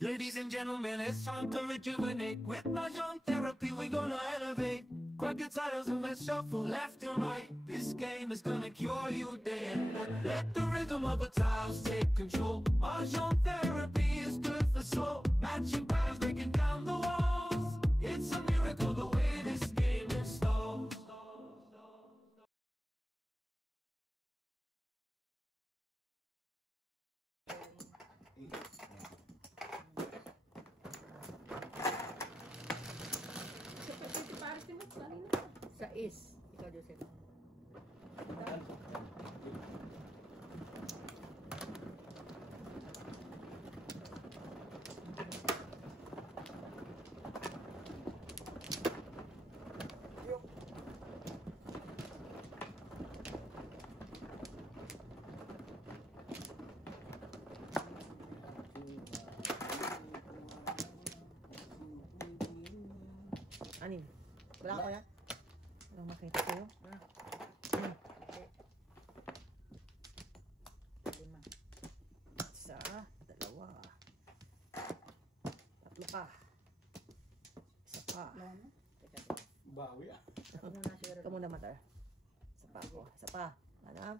Ladies and gentlemen, it's time to rejuvenate. With Mahjong therapy, we're gonna elevate. Grab your titles and let's shuffle left and right. This game is gonna cure you day and night. Let the rhythm of the tiles take control. Mahjong therapy is good for soul. Matching patterns, breaking down the walls. It's a miracle the way this game installs. Sais. Ikaw, Joseph. Anim. Wala ko na. Walang makita sa'yo. Lima. Isa. Dalawa. Tatlo pa. Isa pa. Bawi ah. Ikaw muna, Matar. Isa pa ako. Isa pa. Ano?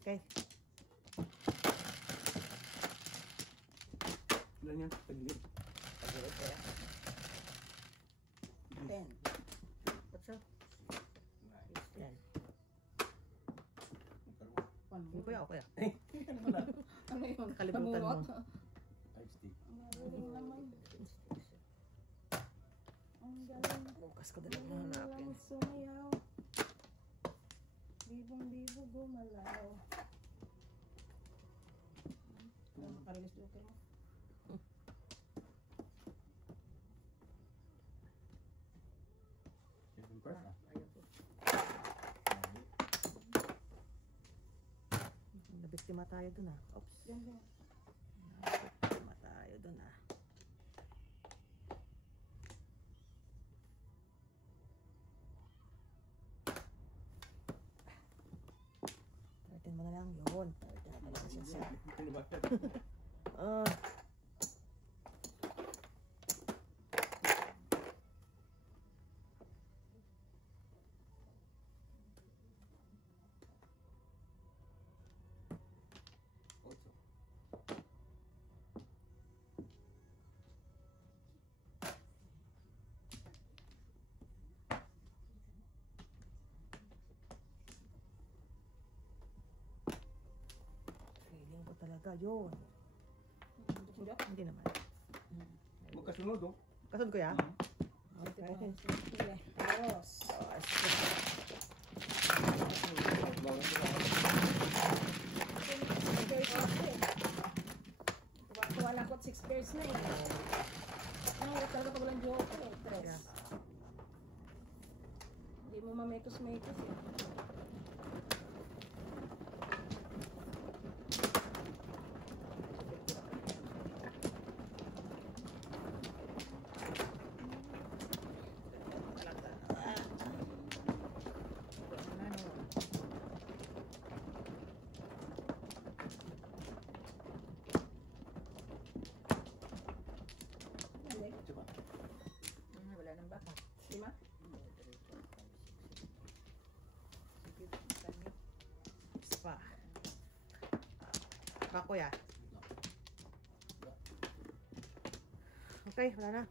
Okay. Ilan yan? Taglit. Pag-iwag kaya. 10. What's up? Yan. Hindi ko yan, kaya. Ano yun? Nakalimutan mo. Ang galing. Bukas ko dalang nahanapin. Sumayaw. Bibong-bibo gumalaw. Nakarilis joker mo. Nabiktima tayo dun ah. Oops. Yan. Nabiktima tayo dun ah. Tartin mo na lang yun. Tartin na lang siya. Feeling ko talaga yun. Hindi naman. Magkasunod oh. Kasunod ko ya? Okay. Tapos. Wala ko 6 pairs na eh. Ano, talaga pag walang joker eh. 3. Hindi mo mamekos-mekos eh. Wala nang baka. 5? Spa. Bako ya. Okay, wala na.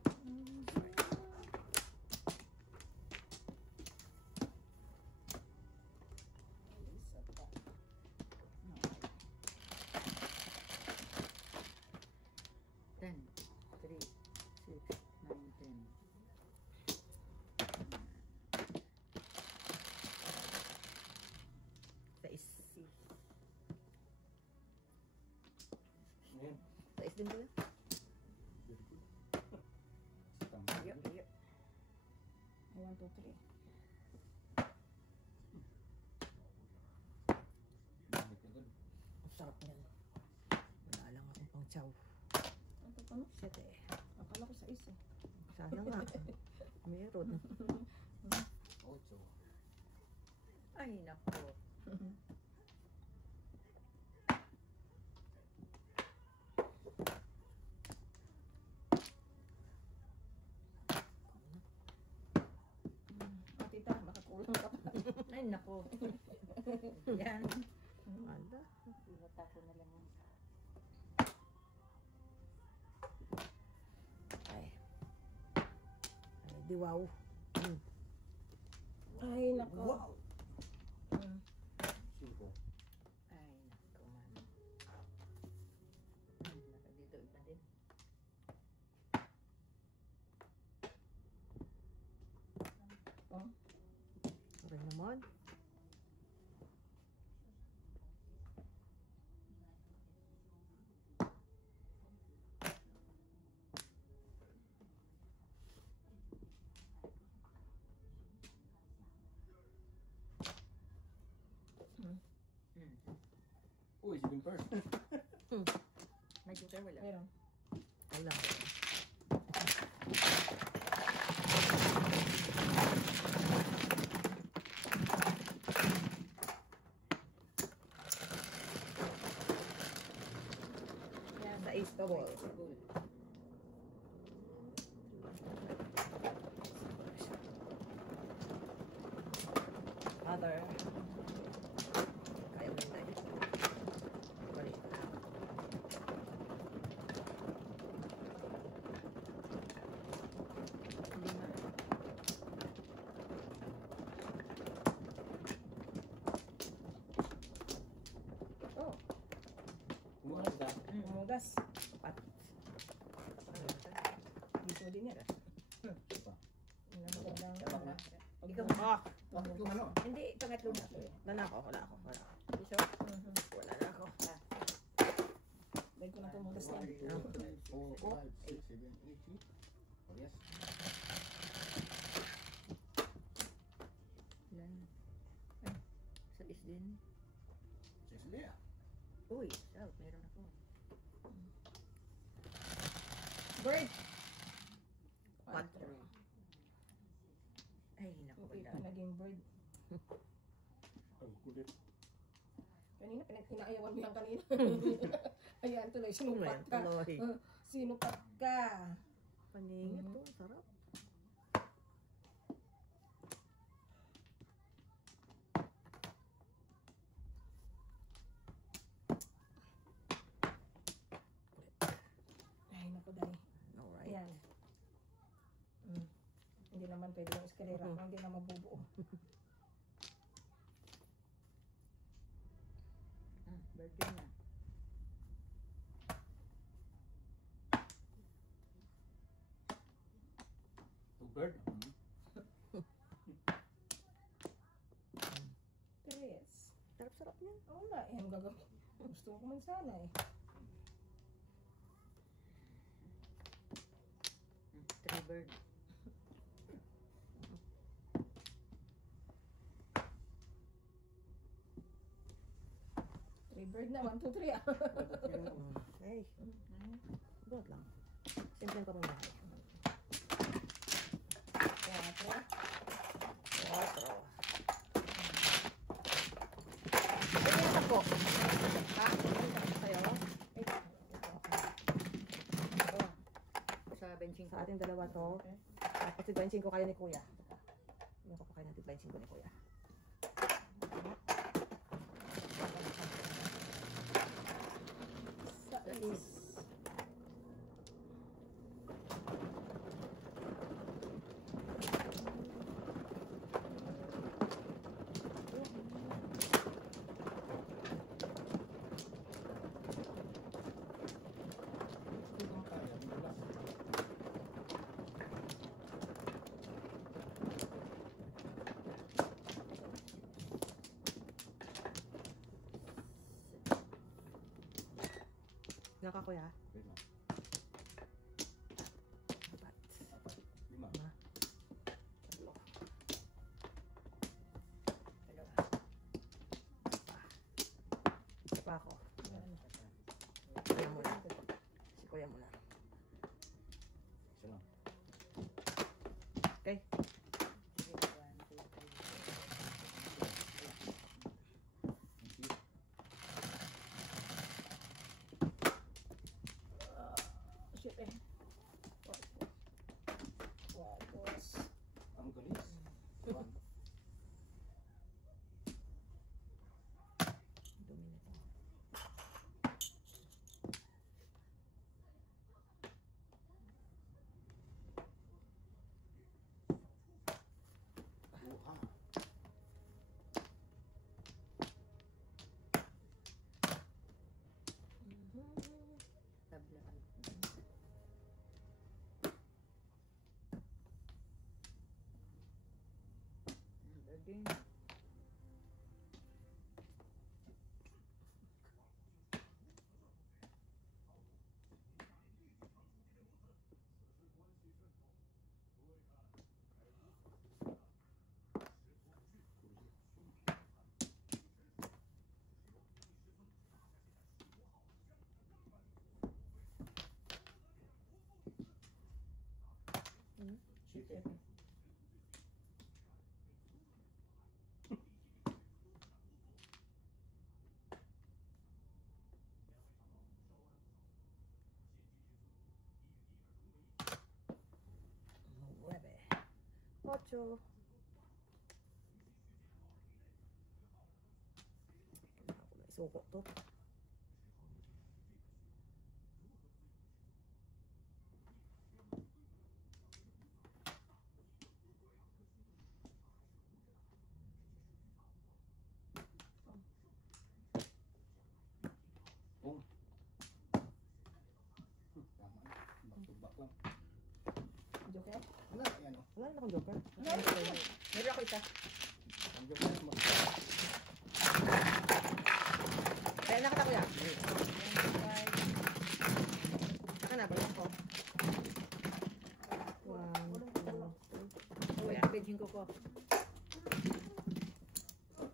Ten, 3, 6, 9, 10. Tais din ko yan. Iyo, iyo. 1, 2, 3. Ang sarap niyan. Wala lang akong pang chow. Ano pa no? 7. Akala ko sa isa eh. Sana nga. Meron. 8. Ay, nako. Ay, nako. Yan. Ala. Pinata ko na lang. Ay. Ay, di wow. Ay, nako. Wow! Mm. 5. Ay, nako man. Naka dito iba din. Oh. Okay naman. Mm. Uy, 7 first. May joker wala. Meron. Wala. Yan. Sa ace double. Goal. Other. Kaya mo tayo. Balik. Lima. Oh, Umuha ka. umugas. Pat. Dito din yan. Ang magandang. Tabak na. Ikaw. Ah! Bakit yung ano? Hindi, pangatlo na. Wala na ako. Wala ako. Wala ako. Iso. Wala na ako. Dahil ko na tumugas na. 4, 5, 6, 7, 8. Oh, yes. Ilan? Ay, sa is din. 6 there. Uy, out. Meron ako. Bird! Quatro. Ay, naku. Okay, Wala. naging bird. Ang kulit. Kanina, pinag-inaayawan mo yan kanina. Ayan, tuloy, sinupat Ayan, ka. tuloy. Sinupat ka. Paningit to. Sarap. Ay, naku, dali. Alright. Ayan. Hindi naman pwede yung eskalera kung hindi na mabubuo. Birthday na. Two bird. Tres. Sarap-sarap niyan. Oo nga, eh, ang gagawin. Gusto ko man sana eh. Three bird. Three bird na, 1, 2, 3 ah. Hey. Good lang. Simple ka muna. 4. Quatro. Ito ako. Ha? Ito sa'yo? Sa benching Sa ating dalawa to. Okay. Tapos tigbayin ko kayo ni Kuya. Yung ko pa kayo ng tigbayin ko ni Kuya. Sa is. Hindi ko makaya. Hindi ko lang. Naka Kuya. Wait lang. Apat. 5. Tatlo. dalawa. Isa pa ako. Kuya muna. Si Kuya muna. Isa lang. Okay. Sige, 1, 2, 3. Thank you. Shit eh. Tapos. Ang galis. 1. Birding. Chicken. Nueve. Ocho. Kailangan ko na isuko to. Oh. Tama. Back-to-back lang. Joker? Wala, yan oh. Wala na akong joker. Meron ako isa. Ang joke na mag- Kaya nakita ko yan. Saka na, balik ko. 1, 2, 3. Wait, paging ko ko.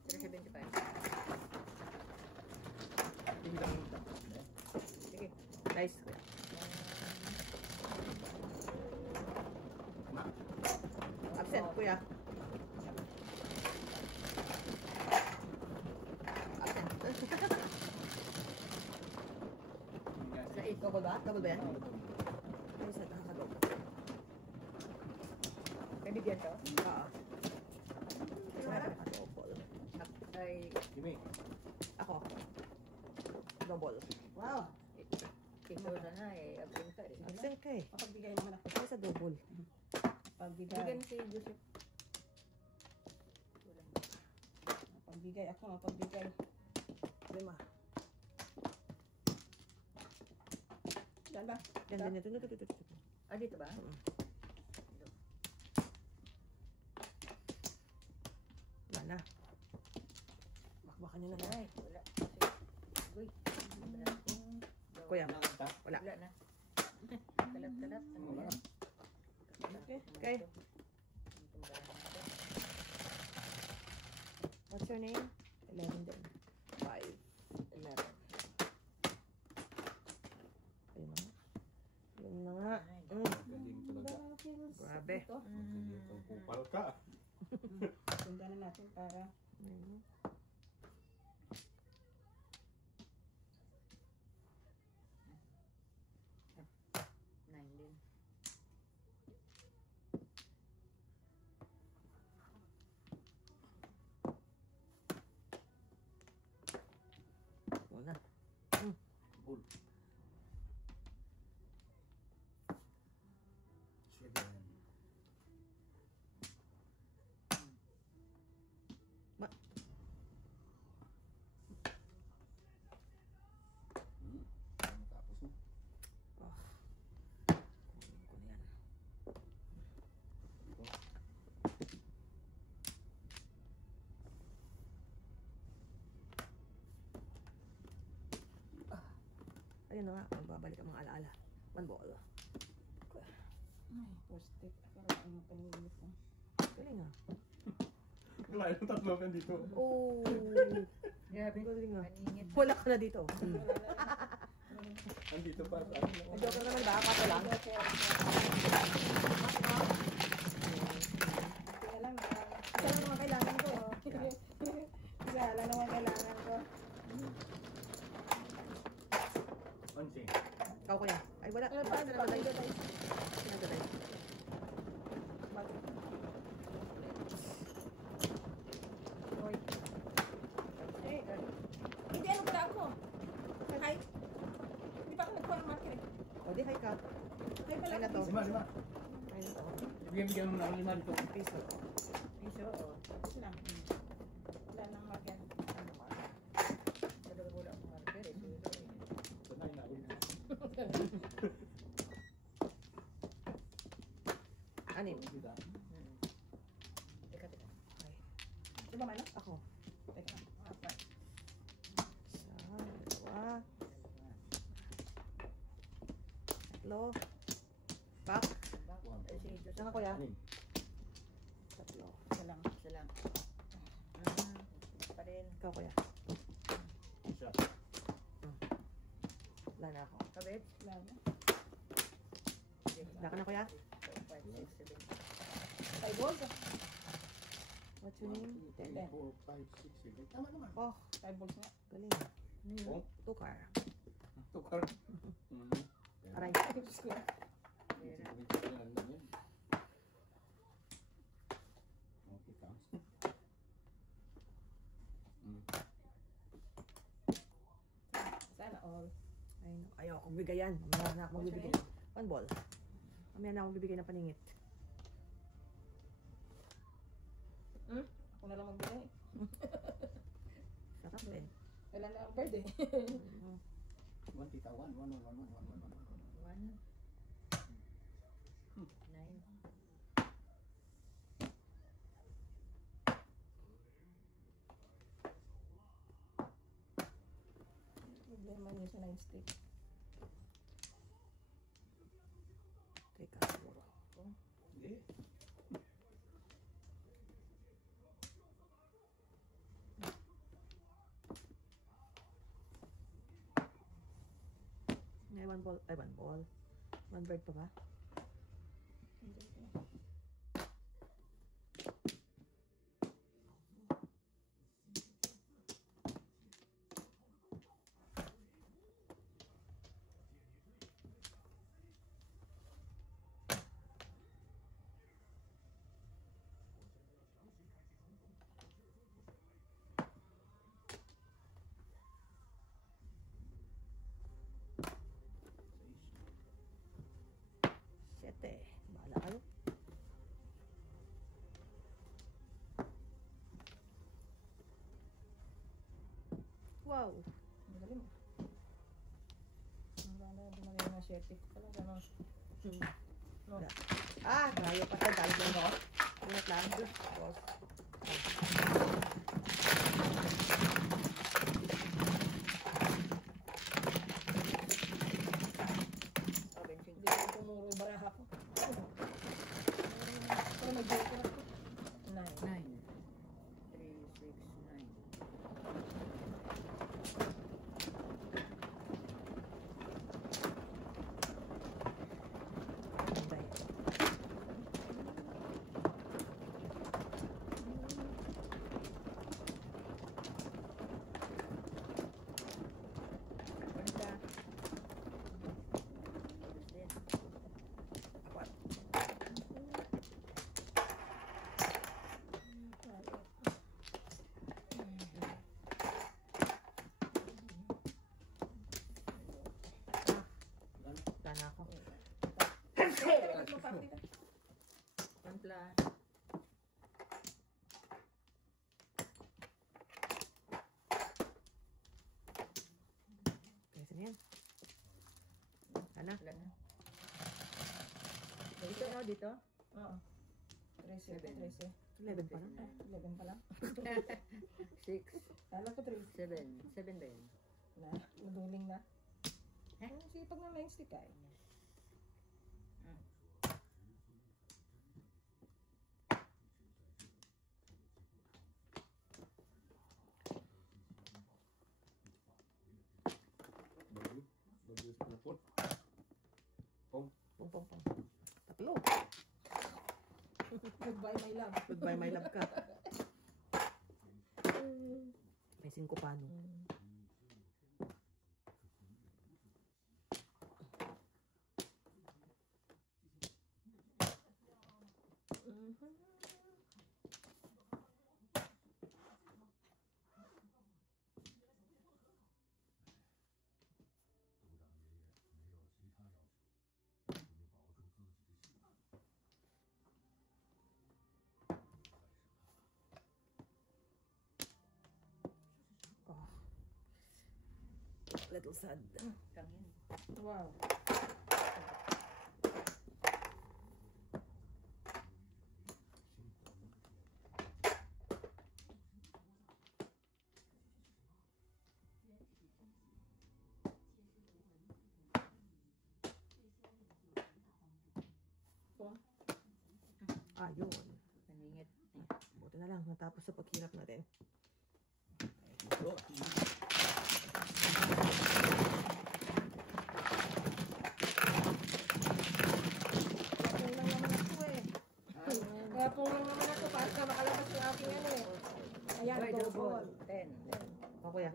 375. Tingnan mo. Sige. Nice. Absent, kuya. Absent. Sa 8. Double ba? Double ba yan? Ay, sa nakakadouble. Kaibigan to? Oo. Sa nakakadouble. Ay, Kimi. Ako. Double. Wow. ikaw na nga eh. Absent ka eh. Absent ka eh. Mapagbigay naman ako. Ako sa double. Mapagbigay. Bigan si Joseph. Mapagbigay ako. Mapagbigay. 5. Diyan ba? Yan, yan, yan. Ito. Ah, dito ba? Wala na. Bakbakan nyo na na. Ay, wala. Uy. Kuya, Nakita? wala. Wala na. Talat-talat. Ano Wala. yan? Okay. Okay. What's your name? 11 din. 5. 11. Ayun na nga. Yun na nga. Galing talaga. Grabe. Magaling kang kupal ka. Sundan na natin para Ayun. 9 din. Yun na. Bull. 7. Tapos mo. Kunin ko na yan. Ayun na nga. Magbabalik ang mga alaala. 1 ball. ay, postik. Pero ano paningin ko. Galing ah. Wala yung tatlo ka dito. Oh. Grabe. Galing ah. Maningit. Wala ka na dito. Andito pa. May joker naman ba? Kaso lang. Kaya lang, isa lang naman kailangan ko. Isa lang naman kailangan ko. Onsi. Ikaw kuya. Ay wala. Paano Basta pa? naman tayo. Pagdaday. Pinagdaday. Hoy. Eh, hindi ano pala ako. Hi. Hindi pa ako nagkuha ng marker eh. O di, hi ka. Hi pala Ay na to. ako. Lima. Ay na to. Bigyan mo na ako 5 dito. Piso. Piso. Oh. Tapos lang. Wala nang marker. Talaga wala akong marker eh. Sulo eh. Sanay na ulit. Anim. Kita. Teka, teka. Ay. ba man? Ako. Teka. Apat. Isa, dalawa. Tatlo. Back. One, Eh, si Diyos. Saan ka, kuya? anim. Tatlo. Isa lang. Isa lang. Pa rin. Ikaw, kuya. Isa. Wala na ako. Kabit. Wala na. Wala ka na, kuya? 5, 6, 7. Ay, gold. What's your name? 1, 2, 3, 4, 5, 6, 7. Tama naman. Oh, 5 balls nga. galing. Oh, Tukar. tukar. Aray. Ay, Diyos ko. Okay, counts. Sana all. Ay, ayoko bigayan. Mamaya na ako magbibigay. One ball. Mamaya na ako magbibigay ng paningit. Ako na lang magbigay. Sarap eh. Kailan na ang birthday? One, tita, one. 1, 9. Problema niya sa 9 stick. Teka, siguro. Hindi. May one ball. Ay, one ball. One bird pa ba? Siyete. Bahala kayo. Wow. Magaling. Ang ganda na bumagay na 7. Alam ka no? No. Ah, tayo pa tayo. Galit lang ako. Ingat lang. Boss. Hindi ko tumuro yung baraha ko. Pero mag-joke ko. 9. 9. 3, 6, 9. Anday. Apat. Wala na ako. Pampla. Kaya yan. Ana? Wala na. Dito, no? Dito? Oo. 13. 13. 11 pa lang. 11 pa lang. 6, Alam ko 3. 7. 7 ba yun? Na, maduling na. Ang sipag na 9 stick ay. Bagus penelpon. Pong, pong, pong. Tatlo. Goodbye my love. Goodbye, my love ka. May 5 pa, no? Little sad. Kangin. Wow. Ayun. Naningit. Buti na lang, natapos sa paghirap natin. Kapong lang naman ako eh. Kapong lang naman ako para ka makalabas yung aking ano eh. Ayan, Ay, double. 10. O kuya.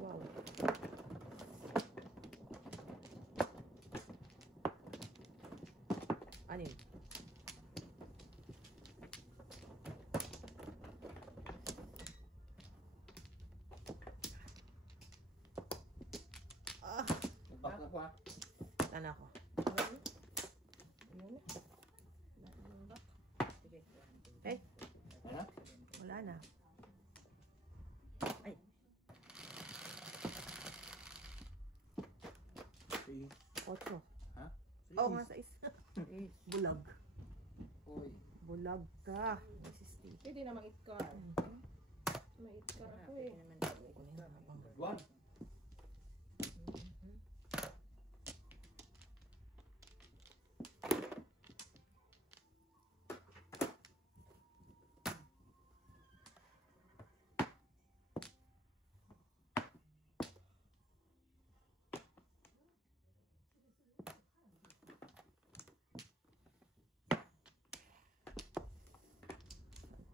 Wow. Anin? Ah, Bak na ko ha. sana ako. Ayun. Sige. Eh, Ha? wala na. Ay, Three. 8. Ha? Oo nga, 6. Bulag. Oy. Bulag ka. Mrs. T. Pwede na ma-itkar. Ma-itkar ako eh. Kunin na habang. One.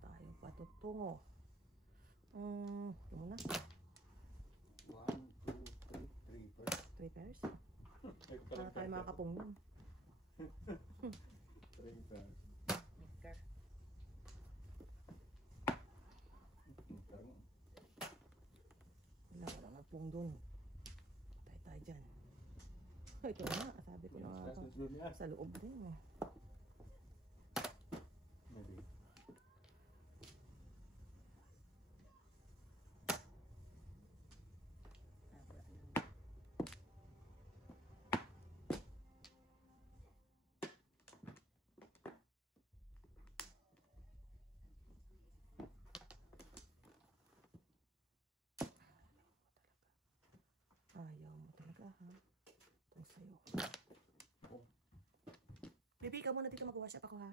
Tayo patutungo. Ito muna. 1, 2, 3, 3 first. 3 pairs. Para tayo makakapong nun. 3 first. Nikar. Parang Wala, wala magpong dun. Tayo tayo dyan. Ito na, sabi ko na nga pa. Sa loob din. maybe. Ayaw mo talaga ha. Itong sa'yo. Baby, ikaw muna dito mag-wash up ako ha.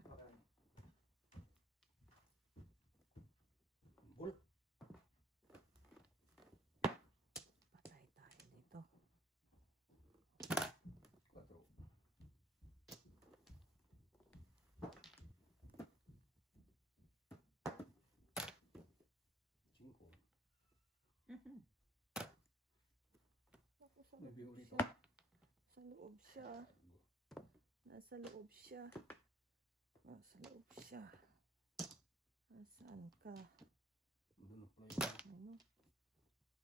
Ball. Patay tayo dito. 4. Cinco. Maybe ulit ako. Sa loob siya. Nasa loob siya. Nasa loob siya. Nasaan ka? Doon na pala Ano?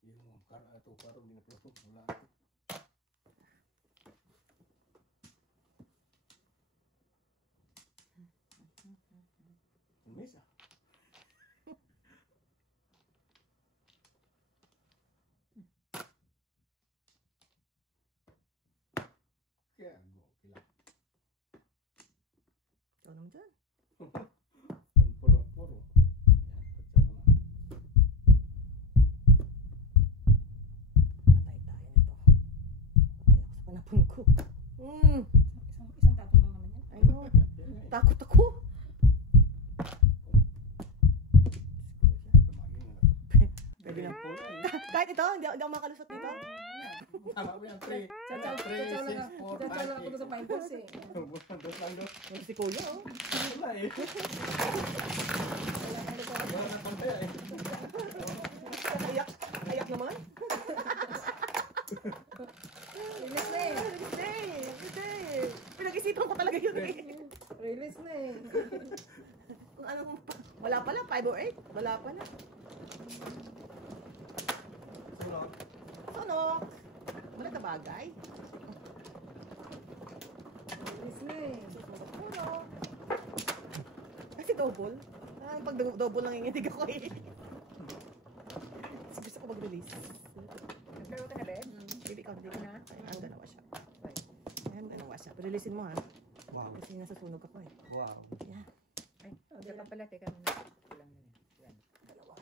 yung kara ato parang di na pala ito. Wala ako. Mesa. Kaya go, kila. Ikaw naman dyan. Puro-puro. Yan, patsa ko na. Patay tayo nito. Patay ako sa panapon ko. Isang tato lang naman yan. I know. Takot ako. Tumagin na. Pwede na. Puro eh. Kahit ito, hindi ako makalusot dito. Tama ko yan, 3. Chachaw lang ako doon sa pimples eh. Dos lang dos. Yung si Kuya, oh. Wala eh. Wala na pantaya eh. Ayak. Ayak naman. Release na eh. Hindi. Pinag-isipan ko talaga yun eh. Release na eh. Kung ano kung wala pala, 5 or 8. Wala pala. Sunok. Wala ka bagay. Release na eh. Sunok. Kasi double. Ay, pag double lang yung ako eh. Gusto ko mag-release. Nagkaroon ka na rin? Baby, count din na. Ang dalawa siya. I'm gonna Releasein mo ha. Wow. Kasi nasusunog ako eh. Wow. Yan. Ay, diyan ka pala. Teka muna. Kulang na yan. Yan. Dalawa.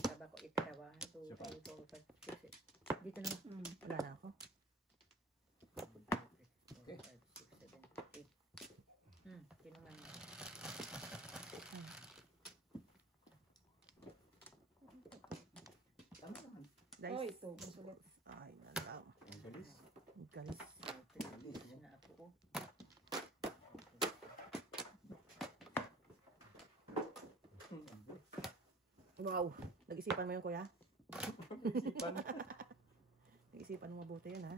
Saba ko itarawa. 2, 3, 4, 5, 6. Dito na. Wala na ako. 4, 5, 6, 7, 8. Kinuman mo. Tama naman. Dice. Oh, ito. Masulit. Ay, nalang. Ang galis. Ang galis. 3 na ako. Wow. Nag-isipan mo yun, kuya? Isipan. Nag-isipan mo mabuti yun, ha?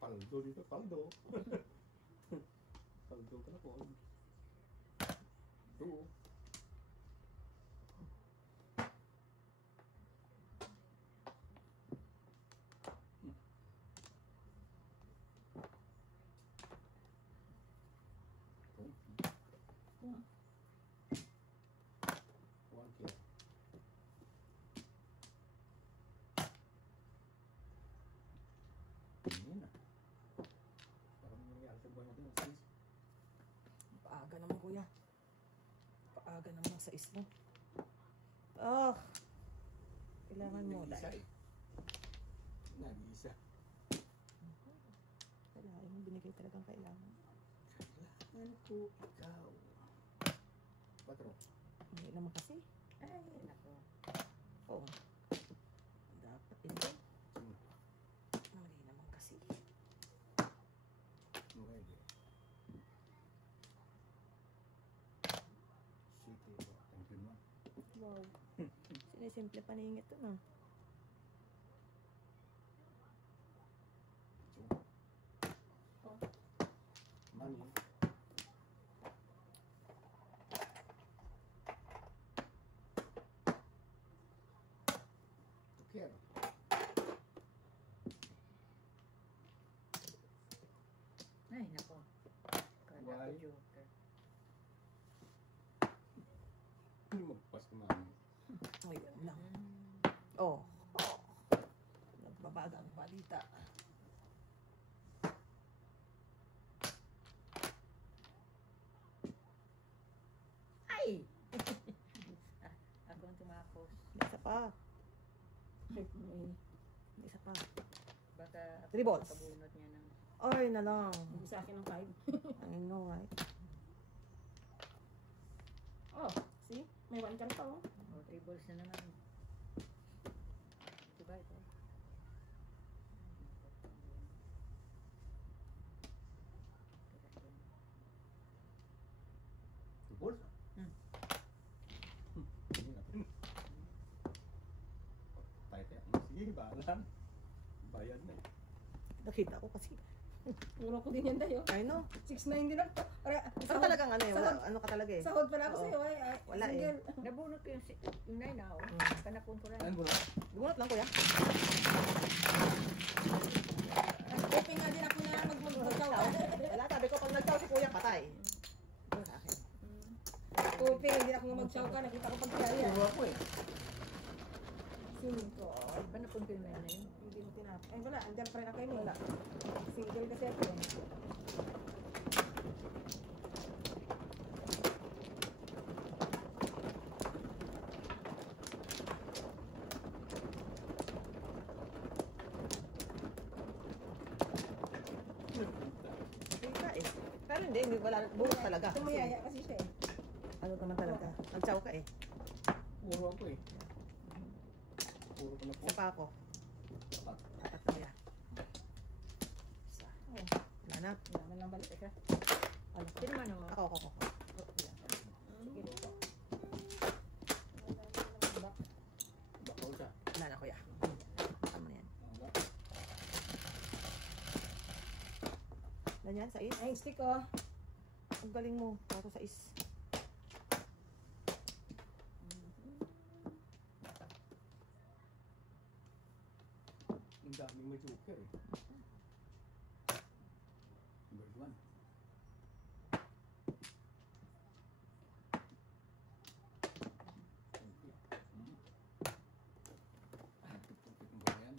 Paldo dito, paldo. Paldo ka na po. Ito. One kill. Hindi na. Parang nangyari sa buhay natin. Ang sis. Paaga naman, kuya. Paaga naman sa is mo. Oh. Kailangan mo. Nag-iisa Dahil. eh. Nag-iisa. Kailangan mo. Binigay talagang kailangan. Kailangan ko ikaw. Patro. Hindi naman kasi. Ay, nako. Oo. Dapat hindi. Sino? Hindi naman kasi. Okay. City. Thank you, man. Wow. Sinisimple paningit to na. Money. To care. Ay, nako. Kala ko Why? joker. Hindi magpas kumain. Ayun lang. Oh. Nagbabaga ang balita. Ay! Ako ang tumakos. May isa pa. May May isa pa. Baka Three balls. kabunot niya ng... Ay, na lang. Hindi sa akin ng 5. I know, right? Oh, see? May 1 ka pa, oh. Oh, 3 balls na naman. Diba ito? Tubol. Hindi natin. Tayo. Sige, bahala. Bayad na eh. Nakita ko kasi. Puro ko din yan tayo. I know. 6'9" din ako. Ano talagang ano eh? Wala, ano ka talaga eh? Sahod pala ako Oo. sa'yo, ay. Wala eh. Single. Nabunot ko yung 9 na, oh. Kanapon ko rin. Ayun po. Gumunot lang, kuya. Hoping nga din ako na mag-chow. Wala, sabi ko pag nagtaw si kuya, patay. Ito sa akin. Hoping hindi ako mag-chow ka. Nakita ko pagkaya. Puro ako eh. Single. Kanapon ko yung 9 na yun. Hindi mo tinap. Ay, wala. Andyan pa rin ako yun. Wala. Single kasi ako. Kita eh. Pero hindi, wala, bunot talaga. Tumiyaya kasi siya eh. Ano naman talaga? Nagtaw ka eh. Puro ako eh. Puro ko na po. Isa pa ako. Sapat. Apat na kuya. Isa. Oh, Wala na. wala man lang balik. Teka. Ano ko? Sino man ako? Ako. Sige dito. Bakaw siya. Wala na kuya. Tama na yan. Wala. Ganyan, sa is. Ay, stick oh. Ang galing mo. Para sa is. Ang daming may joker eh. Number 1. Tupit mo ba yan?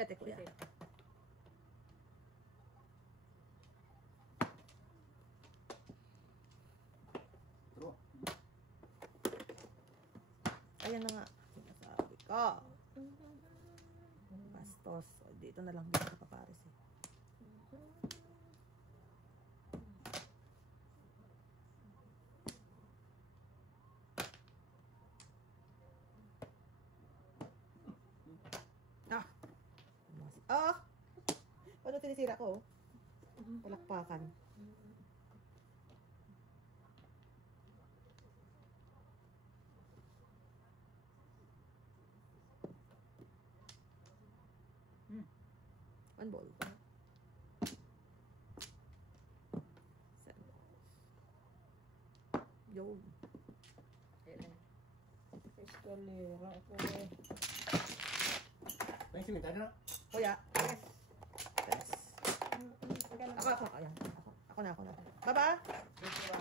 Siyete, kuya. True. Ayan na nga. Sinasabi ko. Bastos. O, dito na lang. Dito ka papares eh. Ah! Ah! Paano tinisira ko? Palakpakan. One ball. Seven balls. Yun. Ayan. Escalera ako eh. May simentado na. Kuya. Yes. Yes. Ayan. Ako. Ayan. Ako na. Baba!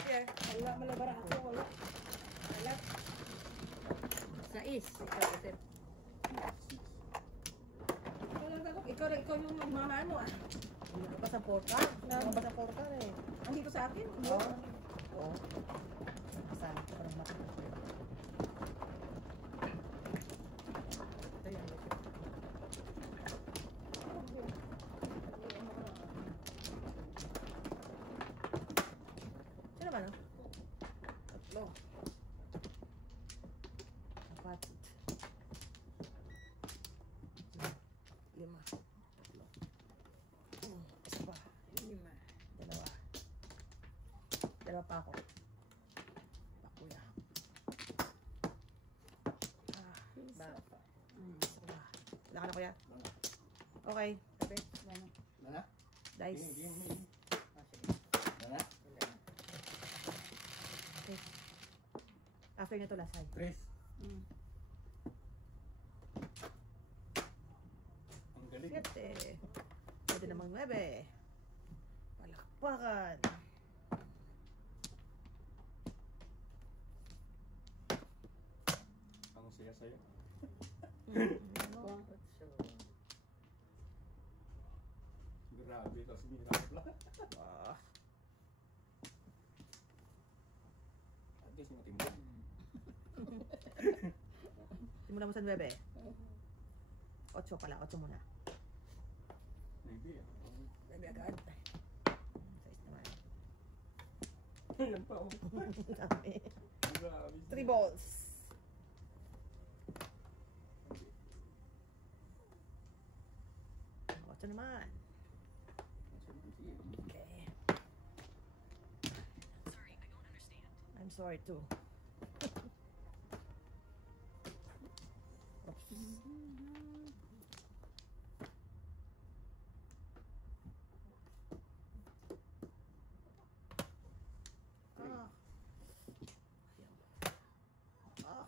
Here. Wala, malabara ako. Wala. Wala. Sais. Ikaw, Sir. Ikaw yung magmamano ah. Basta porka. Basta porka eh. Andito sa akin. Oo. Oo. Saan? Parang matigas. Ito yan. Sino ba no? Tatlo. Apat. Lima. Tatlo. Isa pa. Lima. Dalawa. Dalawa pa ako. Pakuya. Baka. Isa pa. Wala ka na kuya? Okay. Sabi? Nana? Dice. Game. Ah, sige. Nana? Wala na. Okay. After nito last side. Tres. Ang galing. 7. Pwede namang 9. Palakpakan. Ang saya sa'yo. Otso. Grabe, tapos minirapla. Ah. At least mo timbang. Simulan mo sa 9. 8 pala. 8 muna. Maybe. 9 agad. 6 naman. Ilan pa ako. Dami. Grabe. 3 balls. Ocho naman. Okay. I'm sorry too. Oops. Ah. Ah.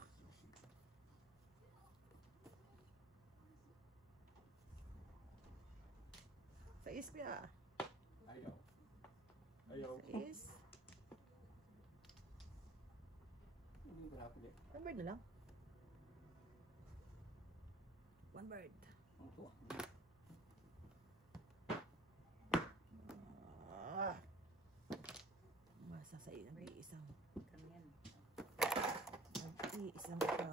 Sais kuya. Ayaw. Ayaw. Sais. Hindi grabe. One bird na lang. One bird. Ang tuwa. Ah. Masa sa nag-iisang. Kanyan. Nag-iisang ikaw.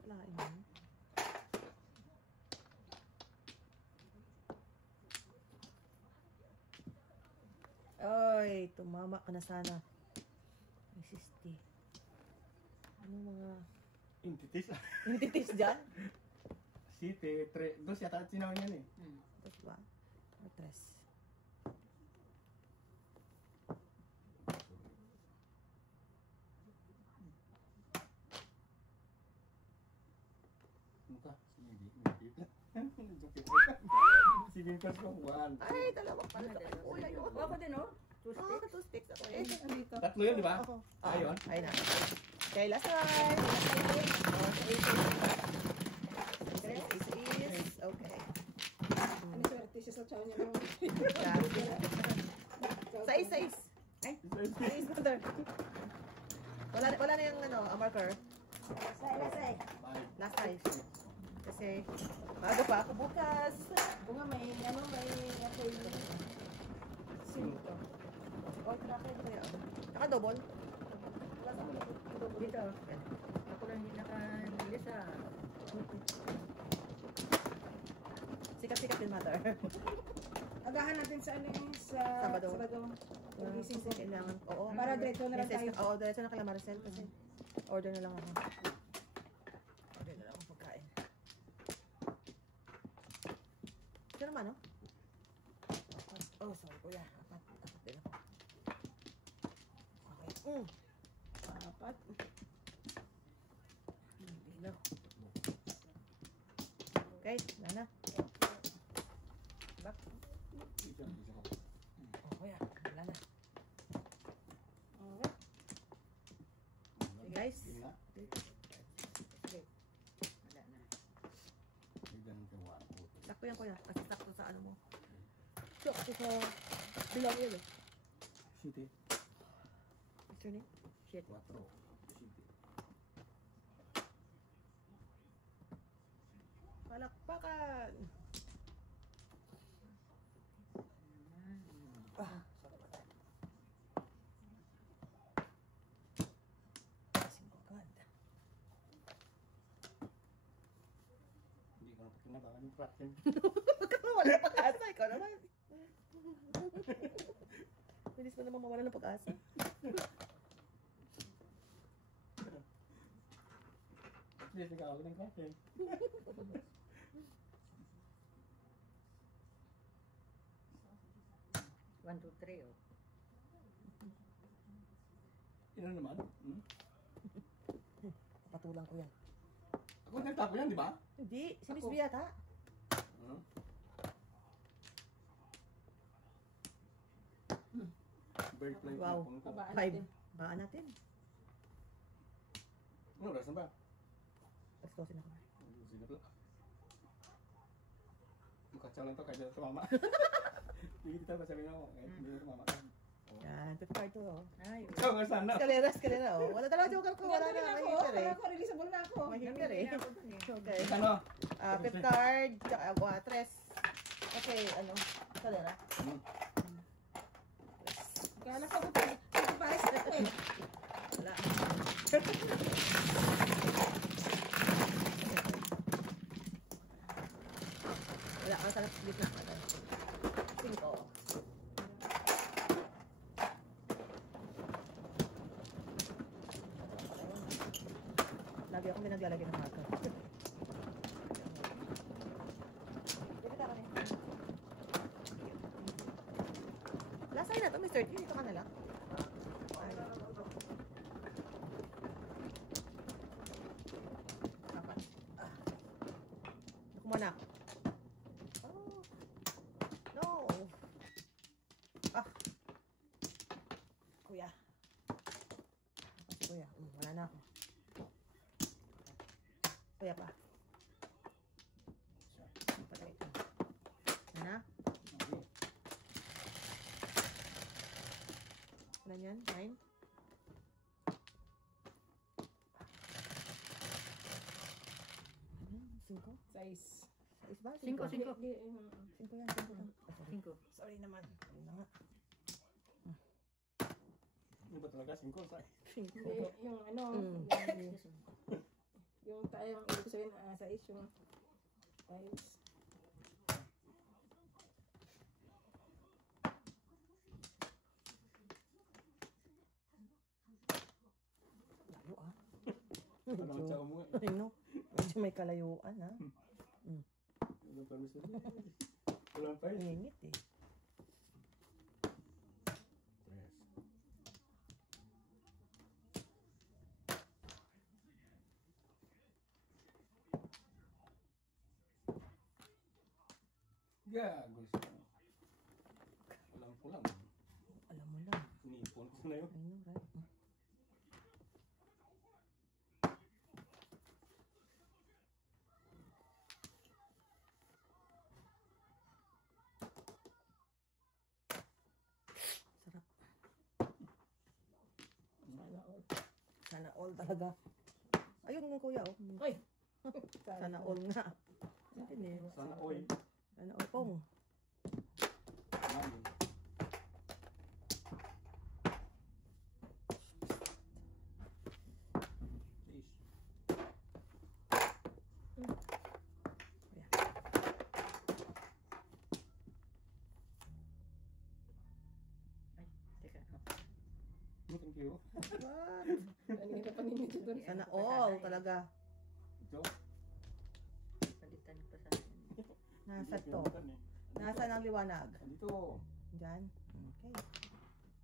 Kalain mo. Ay, tumama ka na sana. May 60. Ano mga Intitis. entities dyan? City, dos yata at sinawin yan eh. Dos ba? Or tres? Ano ka? Si Vinkas ko, one. Ay, dalawa pala. Uy, ayun. Ako din, oh. Ah, two sticks ako. Eh, Andito. Tatlo yun, di ba? ako. Ayun. Ayun na. Okay, last one. Oh, is. Okay. Ano swerte siya sa chow niya naman. Sais. Ay, sais, mother. Wala na yung marker. Lasay. Last size. Kasi, bago pa ako bukas. Kung nga may apoy. Sinto. Oh, trapper ko yan. Naka-double? Dito. Ako lang hindi nakalis Sikat-sikat din mother. Agahan natin sa Sabado. Pagising ko. Kailangan. Oo. Para diretso na lang tayo. Oo, diretso na kay Maricel kasi order na lang ako. Order na lang ako pagkain. Ito naman, no? Oh, sorry kuya. Apat din ako. Okay. Apat. Bilo. Okay, wala na. Oh, kuya. Wala na. Okay. Okay, guys. Wala na. Sakto yan kuya. Kasi sakto sa ano mo. Sakto sa bilang yun eh. City. What's your name? Shit. 4. City. Palakpakan! Ah, God. Hindi ko na pinabangan yung fraction. Wala ng pag-asa. Ikaw naman. Bilis mo naman mawala ng pag-asa. Hindi, nag-aawin ng fraction. 1, 2, 3, oh. Ino naman? Patulang ko yan. Ako nagtapo yan, di ba? Hindi. Si Miss B yata. Bird fly Wow. po. Babaan 5. natin. Baan natin. Ano oras na ba? Let's go na kami. Sino pala? Mukha lang to kaya sa mama. Hindi kita ba sabi nga ako? Hindi sa mama. Yan. Prepare to oh. Ay, Ikaw nga sana. Escalera oh. Wala talaga joker ko. Wala Ganito na. rin ako. Mahirap Wala eh. ako. Releasable na ako. Mahirap eh. ako dun eh. Okay. Ano? Fifth card. Tres. Okay, ano? Escalera. Kala ko pares na ako eh. Wala. Wala. Ang sarap dito na. 5. Lagi ako may naglalagay ng marker. Last time na to, Mr. T. Dito ka na lang. Ay. Apat. Naku muna. Oh. No. Ah. Kuya. Kuya. Wala na ako. Kuya pa. Patay ito. Ano? Ano yan? 9? Cinco? 6. 6 ba? 5, 5. 5 yan, 5 yan. 5. Sorry naman. Ayun na nga. Hindi ba talaga 5? Hindi, yung ano, yung tayo, ang ibig sabihin, 6 yung 5. Layo ah. Ano ang tsaw mo eh? Ay no. Medyo may kalayuan ha. Walang permission. Walang pa eh. Ingit eh. Gago siya. Walang pulang. Alam mo lang. Inipon ko na yun. I know, right? Sarap. all talaga. Ayun nga kuya, oh. Uy! Sana all nga. Hindi. Sana oil. Sana all pong. Mami. Cheese. Teka. Thank you. What? Kanina pa ninyo siya doon. Sana all talaga. Ito. Palitan pa sa akin. Nasa to. Nasa ng liwanag. Dito. Diyan. Okay.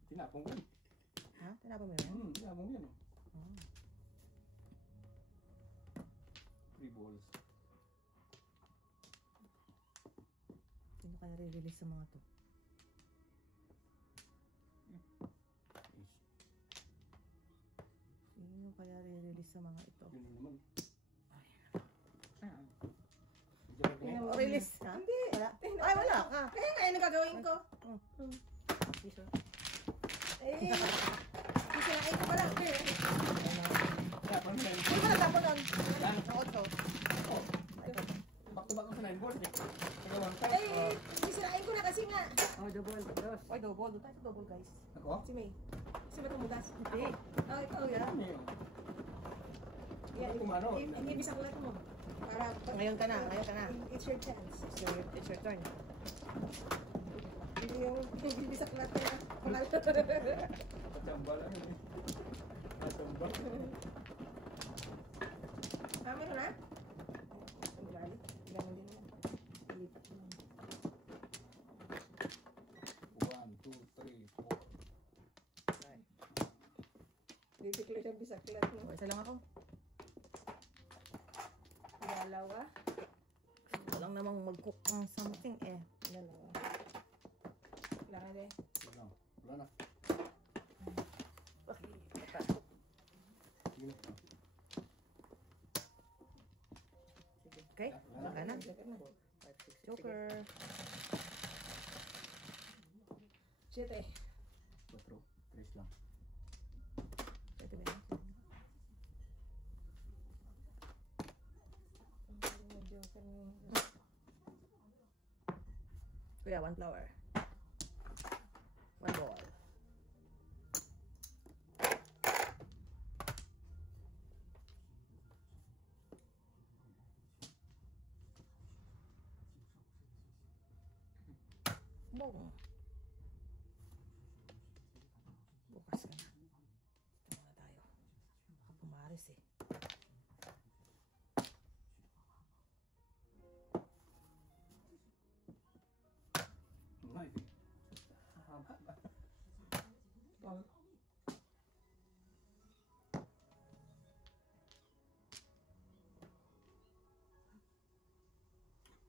Tinapong ko. Ha? Tinapon mo yun? Tinapong yan. Oh. 3 balls. Sino kaya re-release sa mga to? Sino kaya re-release sa mga ito? Yun naman. Ah, Oh, release? Ha? Hindi. Wala. Ay, wala ka. Kaya nga, ano gagawin ko? piso. Eh, sisirain ko pala. Kaya, parang yan. Hindi ko natapon nun. Oo, to. Back to back ko sa 9 balls. Teka lang. Eh, sisirain ko na kasi nga. Oh, double. Dos. Ay, double. Doon tayo sa double, guys. Ako? Si May. Si May tumugas. Hindi. Oh, ikaw. Ano yun? Yan. Kumano? Hindi bisa kulat mo. Para, Ngayon ka na. Ngayon ka na. it's your chance. It's your turn. Hindi yung hindi bisa kulat na. Kulat. Kachambal. Ano yun? Kachambal. Tama ko na? Ang galit. Ganun din mo. Lipat mo. 1, 2, 3, 4. Dideclare siya bisa kulat mo. Isa lang ako. Dalawa. Walang namang mag-cook ng something eh. Dalawa. Wala na eh. Wala na. Okay. Sige na. Okay? Wala na. Joker. 7. 4. 3 lang. Pwede ba yan? Kuya, 1 flower. 1 ball. Bong. Bukas ka na. Ito muna tayo. Baka pumaris eh. Nice. Haba ba?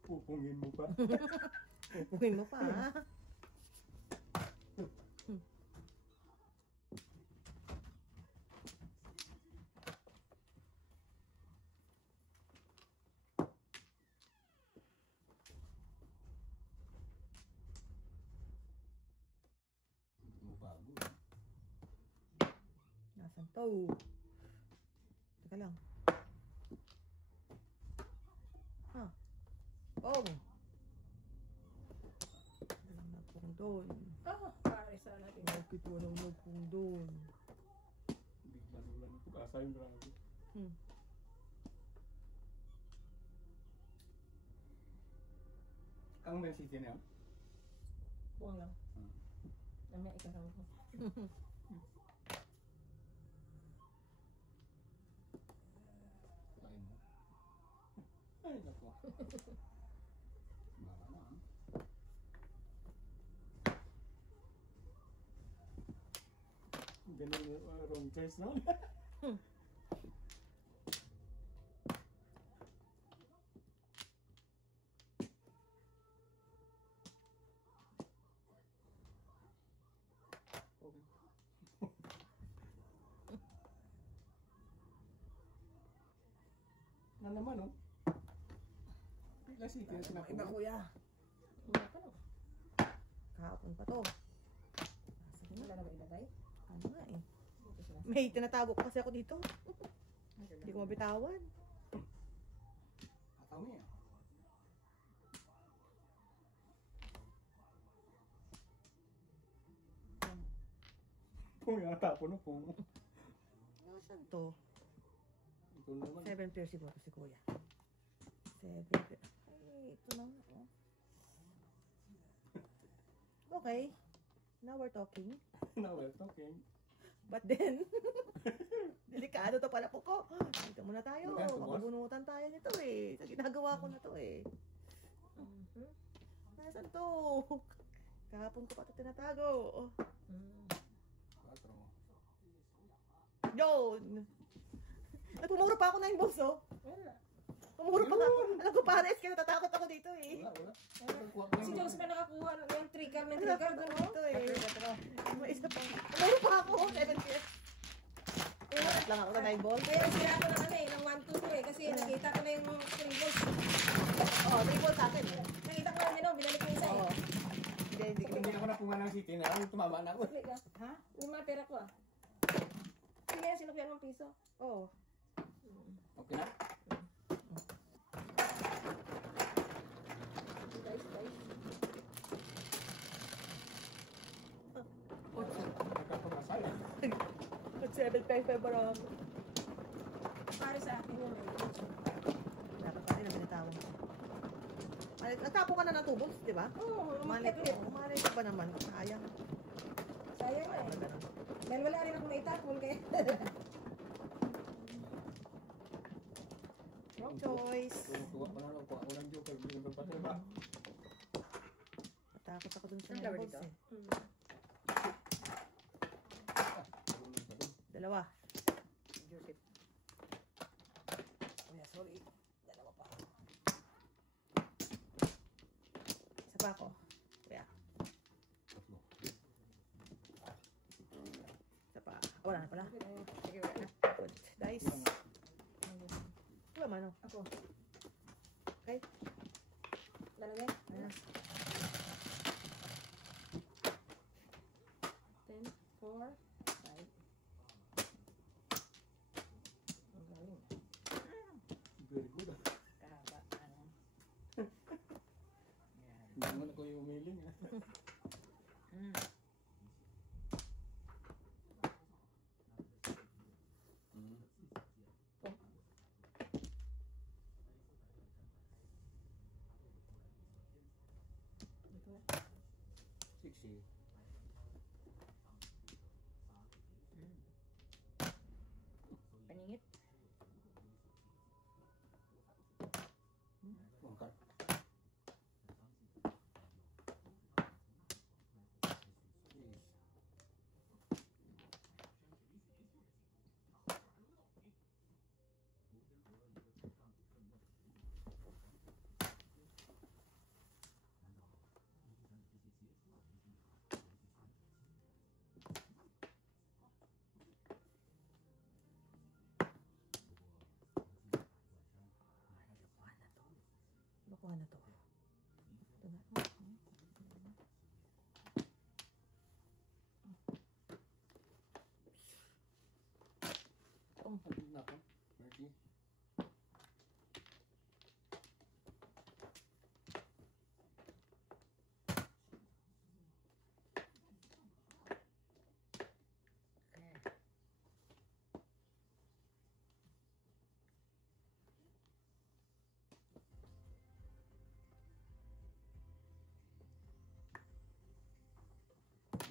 Pupungin mo pa. Pupuhin mo pa ha. Bago. Nasaan to? Teka lang. Ha? Oh! Walang nagpong doon. Ah, pares na natin. Bakit walang nagpong doon? Bigla ulan ito. Kasa yung grabe. Ang may city na yun? Buwang lang. Namaya ikasama ko. Kain mo. Ay, nako. Mala na. Ganun yung wrong choice na. Na naman, oh. Pila city na Iba sinapunan. kuya. Wala pa no? Kahapon pa to. Nasa Wala na ba ilagay? Ano nga eh. Dito sila. May tinatago ko kasi ako dito. Hindi ko mabitawan. Ataw niya. Pung yata po no pung. Nasaan to? Ito naman. 7 pairs siguro si kuya. 7 pairs. Ay, ito na nga. Oh. Okay. Now we're talking. Now we're talking. But then, delikado to pala po ko. Dito muna tayo. Ano, boss? Mapabunutan tayo nito eh. Sa ginagawa ko na to eh. Nasaan to? Kahapon ko pa ito tinatago. Quatro. Yun! Nagpumuro pa ako na yung boss, oh. Wala. Pumuro pa ako. Alam ko pares, kaya natatakot ako dito eh. Wala. Si Diyos pa nakakuha ng trigger ng trigger Natatakot doon, ako oh. dito eh. May isa pa. Pumuro pa ako, 7 years. Ingat lang ako na 9 balls. Kaya sira ko na ano eh, ng 1, 2, 3 kasi nakita ko na yung 3 balls. Oo, 3 balls sa akin eh. Nakita ko na yun, binalik ko isa Oo. eh. Hindi ko. Hindi ako napunga ng city na ako, tumama na ako. Balik ka. Ha? Yung mga pera ko ah. Sige na, sinukyan mong piso. Oo. Okay na? Guys, guys. Nagkapamasal eh. At 7 pesos pa lang. Para sa akin yun eh. Dapat pa rin ang binitawan ko. Nagtapo ka na ng tubos, di ba? Oo, Malit umakit. Malit pa naman. Sayang. Sayang eh. Dahil wala rin akong naitapon kaya. Wrong choice. Tuwa pa na ako, ako ng joker, hindi ko pa. Matakot ako dun sa Ang flower balls dito? eh. Dalawa. Joseph. Oh yeah, sorry. Dalawa pa. Isa pa ako. Kuya. Isa pa. Wala na pala. Sige, wala na. Good. Dice. Wala man oh. Ako. Okay. Dalawa. Ayan. 10, 4, 5. Ang galing. Very good ah. Kahaba. Ano? Hindi naman ako yung umiling ah. Siksi. Paningit. Bongkar. Nakuha na to. Ito na. Ang nako. Mercy.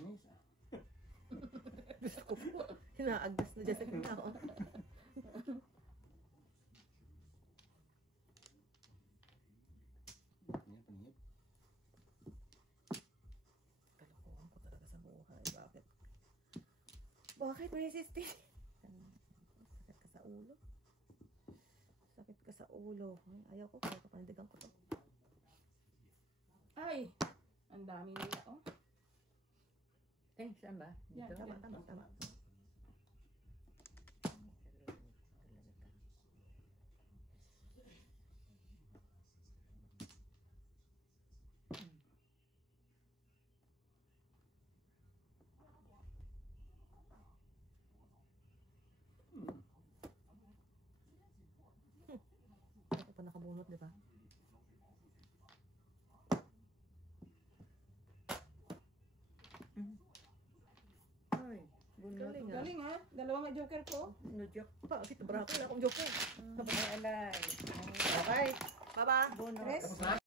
Miss ah. Diyos ko po. Hinaagdas na dyan sa kanya ako. Paningit. Kalokohan ko talaga sa buhay. Bakit? Bakit may sisti? Sakit ka sa ulo. Sakit ka sa ulo. Ay, ayaw ko. Kaya kapandigan ko to. Ay! Ang dami nila, oh. Eh, saan ba? Yan, Dito? Tama, tama, tama. bunot, di ba? Ay, bunot. Galing, ah. Galing ha. Dalawa nga joker ko. No joke. Bakit? Bravo, wala akong joker. Alay. Okay. Baba. Bunot. Tres.